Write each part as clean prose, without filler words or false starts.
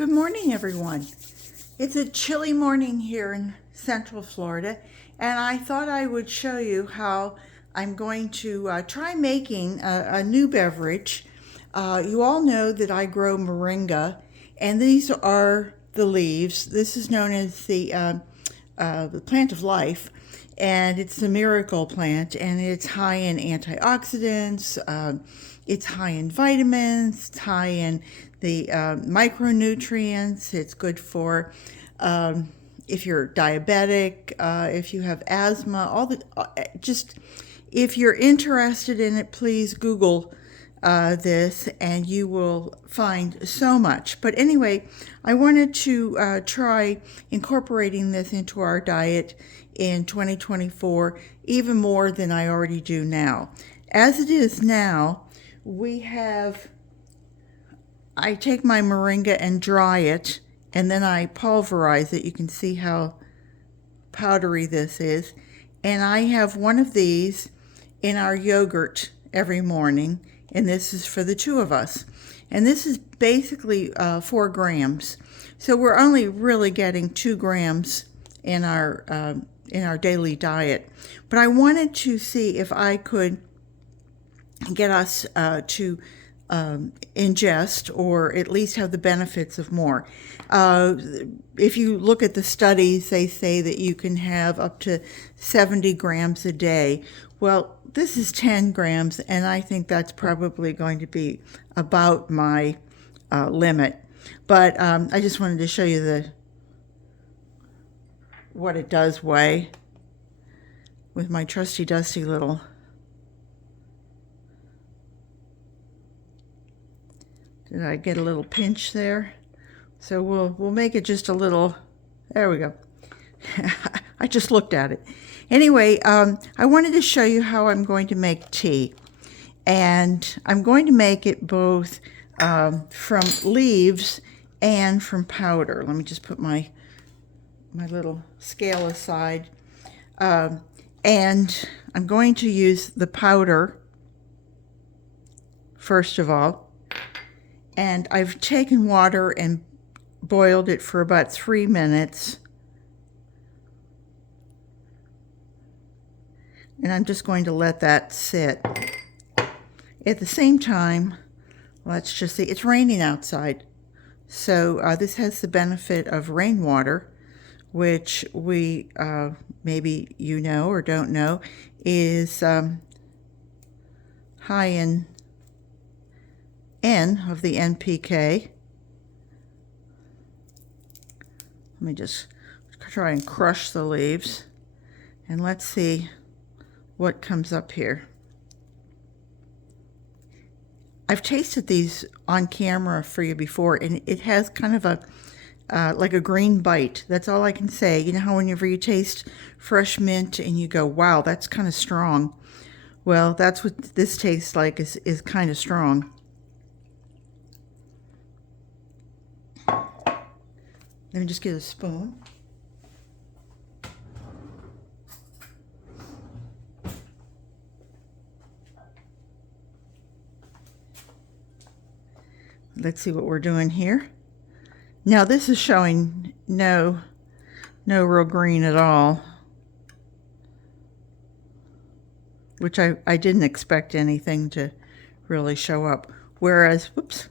Good morning, everyone. It's a chilly morning here in Central Florida, and I thought I would show you how I'm going to try making a new beverage. You all know that I grow Moringa, and these are the leaves. This is known as the plant of life, and it's the miracle plant, and it's high in antioxidants, it's high in vitamins, it's high in the micronutrients. It's good for if you're diabetic, if you have asthma, all the just if you're interested in it, please Google this and you will find so much. But anyway, I wanted to try incorporating this into our diet in 2024 even more than I already do now. As it is now, I take my moringa and dry it, and then I pulverize it. You can see how powdery this is. And I have one of these in our yogurt every morning, and this is for the two of us. And this is basically 4 grams. So we're only really getting 2 grams in our daily diet. But I wanted to see if I could get us to ingest, or at least have the benefits of more. If you look at the studies, they say that you can have up to 70 grams a day. Well, this is 10 grams, and I think that's probably going to be about my limit. But I just wanted to show you what it does weigh with my trusty dusty little. Did I get a little pinch there? So we'll make it just a little. There we go. I just looked at it. Anyway, I wanted to show you how I'm going to make tea, and I'm going to make it both from leaves and from powder. Let me just put my little scale aside, and I'm going to use the powder first of all. And I've taken water and boiled it for about 3 minutes. And I'm just going to let that sit. At the same time, let's just see, it's raining outside. So this has the benefit of rainwater, which we, maybe you know or don't know, is high in N of the NPK. Let me just try and crush the leaves, and let's see what comes up here. I've tasted these on camera for you before, and it has kind of a like a green bite. That's all I can say. You know how whenever you taste fresh mint and you go, wow, that's kind of strong. Well, that's what this tastes like, is kind of strong. Let me just get a spoon. Let's see what we're doing here. Now this is showing no real green at all, which I didn't expect anything to really show up. Whereas, whoops,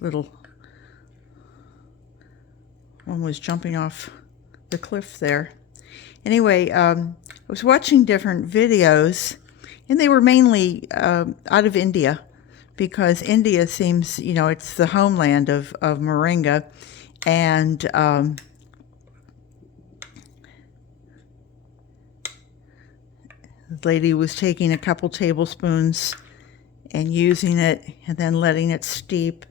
little one was jumping off the cliff there. Anyway, I was watching different videos, and they were mainly out of India, because India seems, it's the homeland of Moringa. And the lady was taking a couple tablespoons and using it and then letting it steep.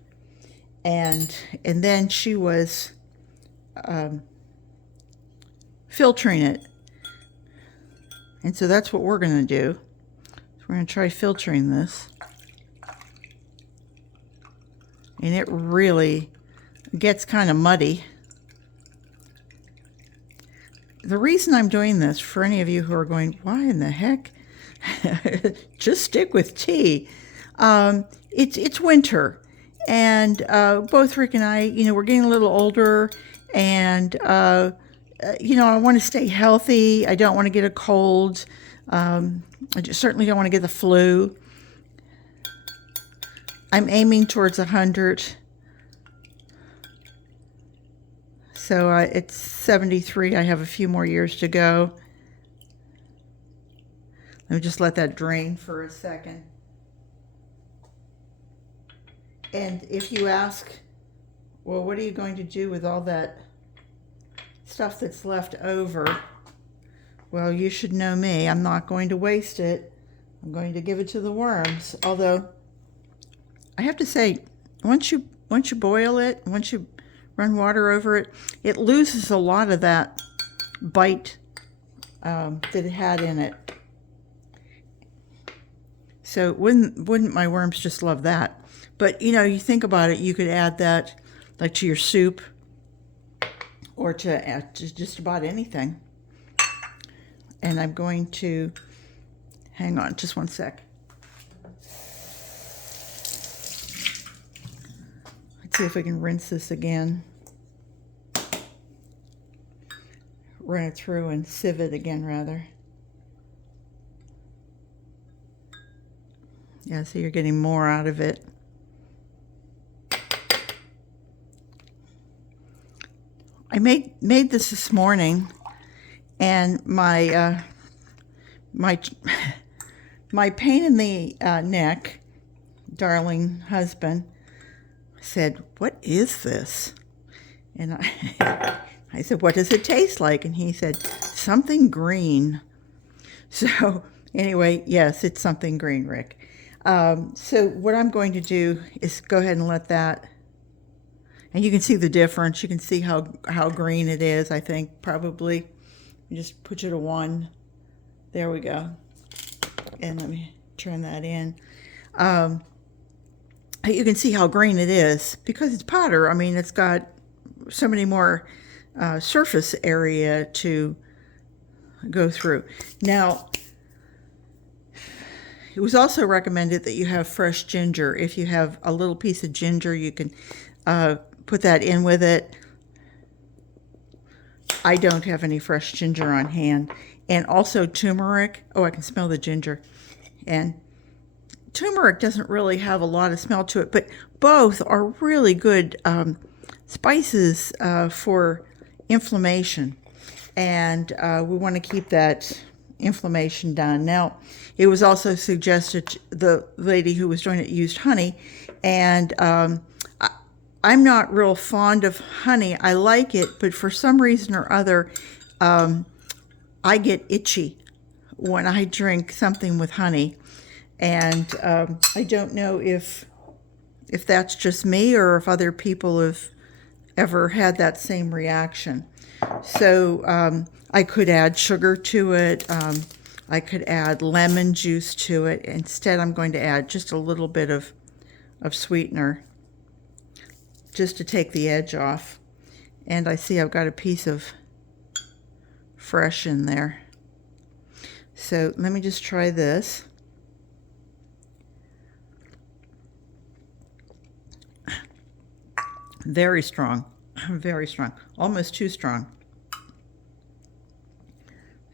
And then she was filtering it. And so that's what we're going to do. So we're going to try filtering this. And it really gets kind of muddy. The reason I'm doing this, for any of you who are going, why in the heck? Just stick with tea. It's winter. And both Rick and I, we're getting a little older, and I want to stay healthy. I don't want to get a cold. Certainly don't want to get the flu. I'm aiming towards 100. So it's 73. I have a few more years to go. Let me just let that drain for a second. And if you ask, well, what are you going to do with all that stuff that's left over? Well, you should know me. I'm not going to waste it. I'm going to give it to the worms. Although, I have to say, once you boil it, once you run water over it, it loses a lot of that bite that it had in it. So wouldn't my worms just love that? But you think about it, you could add that like to your soup or to just about anything. And I'm going to, hang on just one sec. Let's see if we can rinse this again. Run it through and sieve it again, rather. Yeah, so you're getting more out of it. I made this morning, and my pain in the neck, darling husband, said, "What is this?" And I said, "What does it taste like?" And he said, "Something green." So anyway, yes, it's something green, Rick. So what I'm going to do is go ahead and let that, and you can see the difference. You can see how green it is, I think, probably. You just put it to 1. There we go. And let me turn that in. You can see how green it is because it's powder. I mean, it's got so many more surface area to go through. Now, it was also recommended that you have fresh ginger. If you have a little piece of ginger, you can put that in with it. I don't have any fresh ginger on hand. And also turmeric. Oh, I can smell the ginger. And turmeric doesn't really have a lot of smell to it, but both are really good spices for inflammation. And we want to keep that inflammation down. Now, it was also suggested, the lady who was doing it used honey, and I'm not real fond of honey. I like it, but for some reason or other, I get itchy when I drink something with honey. And I don't know if that's just me or if other people have ever had that same reaction. So I could add sugar to it. I could add lemon juice to it. Instead, I'm going to add just a little bit of sweetener just to take the edge off. And I see I've got a piece of fresh in there. So let me just try this. Very strong, almost too strong.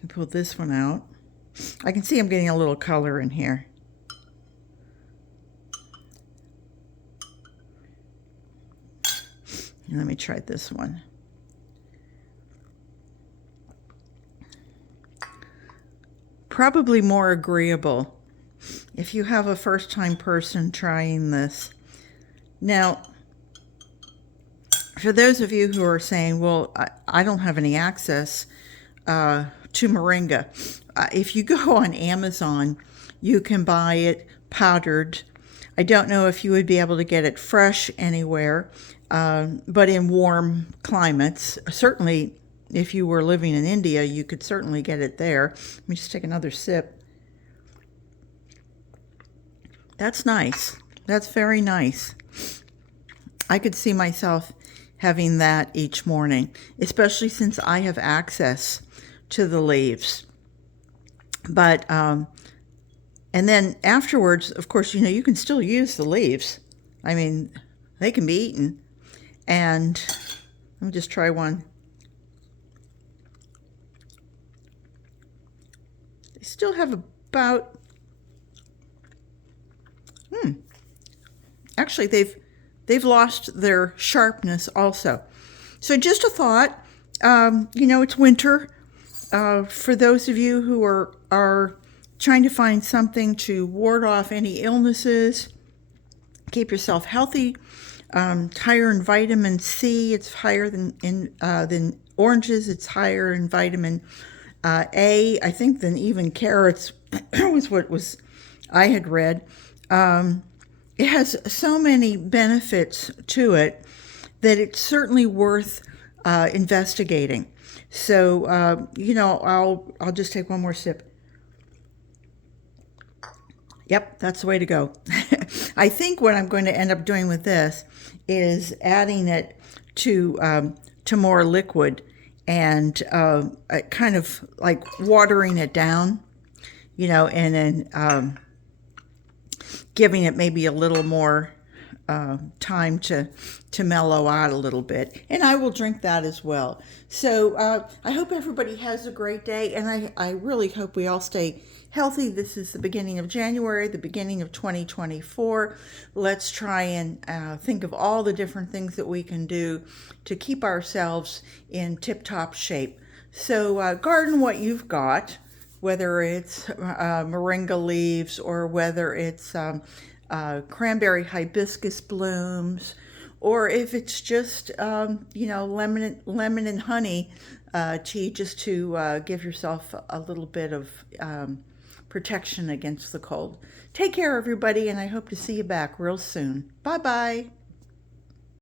And pull this one out. I can see I'm getting a little color in here. And let me try this one. Probably more agreeable if you have a first-time person trying this. Now, for those of you who are saying, well, I don't have any access to Moringa, if you go on Amazon, you can buy it powdered. I don't know if you would be able to get it fresh anywhere, but in warm climates, certainly if you were living in India, you could certainly get it there. Let me just take another sip. That's nice. That's very nice. I could see myself having that each morning, especially since I have access to the leaves. But, and then afterwards, of course, you can still use the leaves. I mean, They can be eaten. And let me just try one. They still have about, actually they've lost their sharpness also. So just a thought, it's winter. For those of you who are trying to find something to ward off any illnesses, keep yourself healthy, it's higher in vitamin C. It's higher than oranges. It's higher in vitamin A, I think, than even carrots was what was I had read. It has so many benefits to it that it's certainly worth investigating. So I'll just take one more sip. Yep, that's the way to go. I think what I'm going to end up doing with this is adding it to more liquid and kind of like watering it down, and then giving it maybe a little more time to mellow out a little bit. And I will drink that as well. So I hope everybody has a great day, and I really hope we all stay healthy. This is the beginning of January, the beginning of 2024. Let's try and think of all the different things that we can do to keep ourselves in tip-top shape. So garden what you've got, whether it's moringa leaves or whether it's cranberry hibiscus blooms, or if it's just lemon and honey tea, just to give yourself a little bit of protection against the cold. Take care, everybody, and I hope to see you back real soon. Bye-bye.